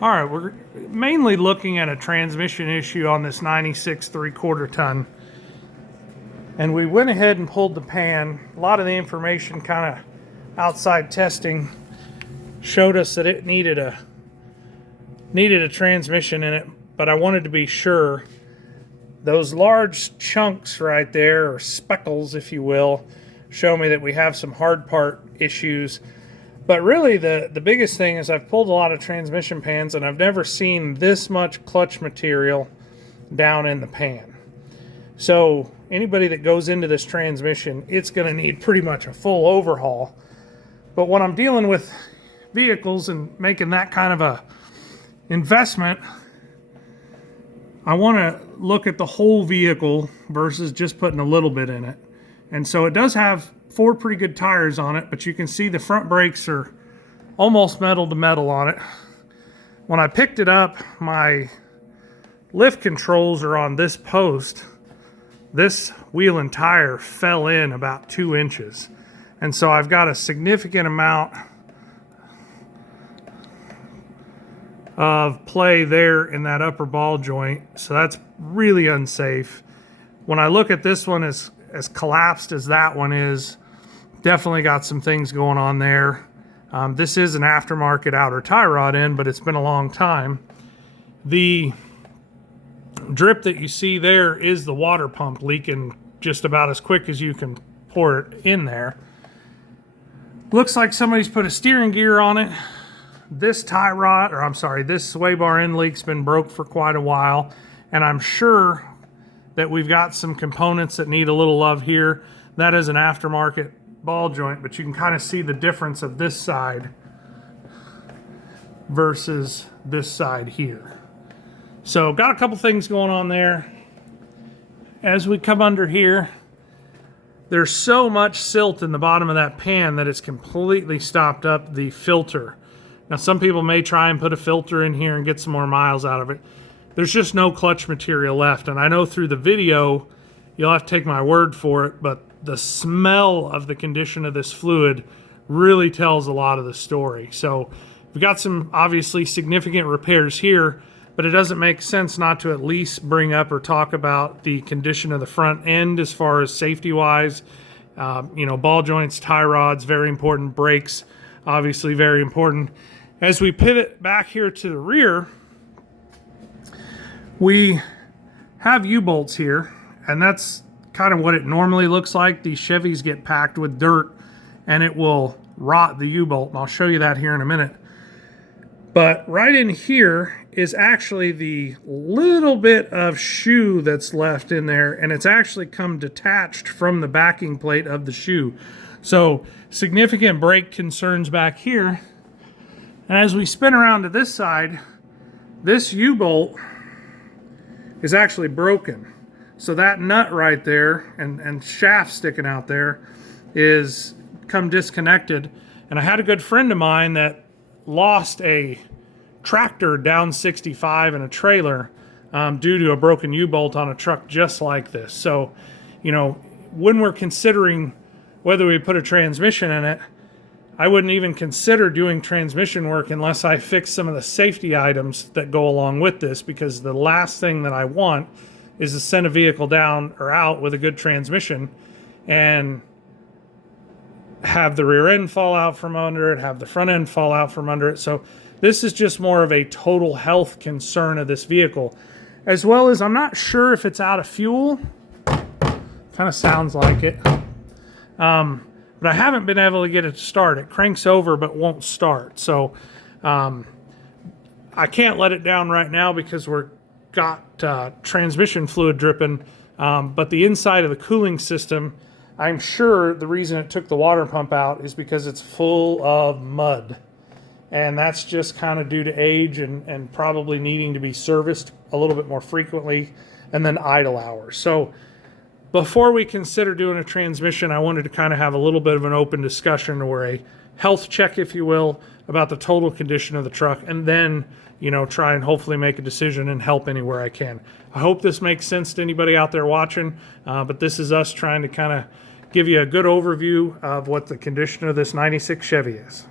All right, we're mainly looking at a transmission issue on this 96 3/4 ton. And we went ahead and pulled the pan. A lot of the information kind of outside testing showed us that it needed a transmission in it, but I wanted to be sure. Those large chunks right there, or speckles if you will, show me that we have some hard part issues. But really the biggest thing is I've pulled a lot of transmission pans and I've never seen this much clutch material down in the pan. So anybody that goes into this transmission, it's going to need pretty much a full overhaul. But when I'm dealing with vehicles and making that kind of a investment, I want to look at the whole vehicle versus just putting a little bit in it. And so it does have 4 pretty good tires on it, but you can see the front brakes are almost metal to metal on it. When I picked it up, my lift controls are on this post. This wheel and tire fell in about 2 inches. And so I've got a significant amount of play there in that upper ball joint. So that's really unsafe. When I look at this one, as collapsed as that one is, definitely got some things going on there. This is an aftermarket outer tie rod end, but it's been a long time. The drip that you see there is the water pump leaking just about as quick as you can pour it in there. Looks like somebody's put a steering gear on it. This tie rod, or I'm sorry, this sway bar end leak's been broke for quite a while, and I'm sure that we've got some components that need a little love here. That is an aftermarket ball joint, but you can kind of see the difference of this side versus this side here. So got a couple things going on there. As we come under here, there's so much silt in the bottom of that pan that it's completely stopped up the filter. Now some people may try and put a filter in here and get some more miles out of it. There's just no clutch material left, and I know through the video you'll have to take my word for it, but the smell of the condition of this fluid really tells a lot of the story. So we've got some obviously significant repairs here, but it doesn't make sense not to at least bring up or talk about the condition of the front end as far as safety wise. Ball joints, tie rods, very important. Brakes, obviously very important. As we pivot back here to the rear, we have U-bolts here, and that's kind of what it normally looks like. These Chevys get packed with dirt and it will rot the U-bolt, and I'll show you that here in a minute. But right in here is actually the little bit of shoe that's left in there, and it's actually come detached from the backing plate of the shoe. So significant brake concerns back here. And as we spin around to this side, this U-bolt is actually broken. So that nut right there and shaft sticking out there is come disconnected. And I had a good friend of mine that lost a tractor down 65 in a trailer due to a broken U-bolt on a truck just like this. So, when we're considering whether we put a transmission in it, I wouldn't even consider doing transmission work unless I fix some of the safety items that go along with this, because the last thing that I want is to send a vehicle down or out with a good transmission and have the rear end fall out from under it, have the front end fall out from under it. So this is just more of a total health concern of this vehicle, as well as I'm not sure if it's out of fuel. Kind of sounds like it. But I haven't been able to get it to start. It cranks over but won't start. So I can't let it down right now because we're got transmission fluid dripping. But the inside of the cooling system, I'm sure the reason it took the water pump out is because it's full of mud. And that's just kind of due to age and probably needing to be serviced a little bit more frequently, and then idle hours. So before we consider doing a transmission, I wanted to kind of have a little bit of an open discussion, or a health check, if you will, about the total condition of the truck, and then, try and hopefully make a decision and help anywhere I can. I hope this makes sense to anybody out there watching, but this is us trying to kind of give you a good overview of what the condition of this 96 Chevy is.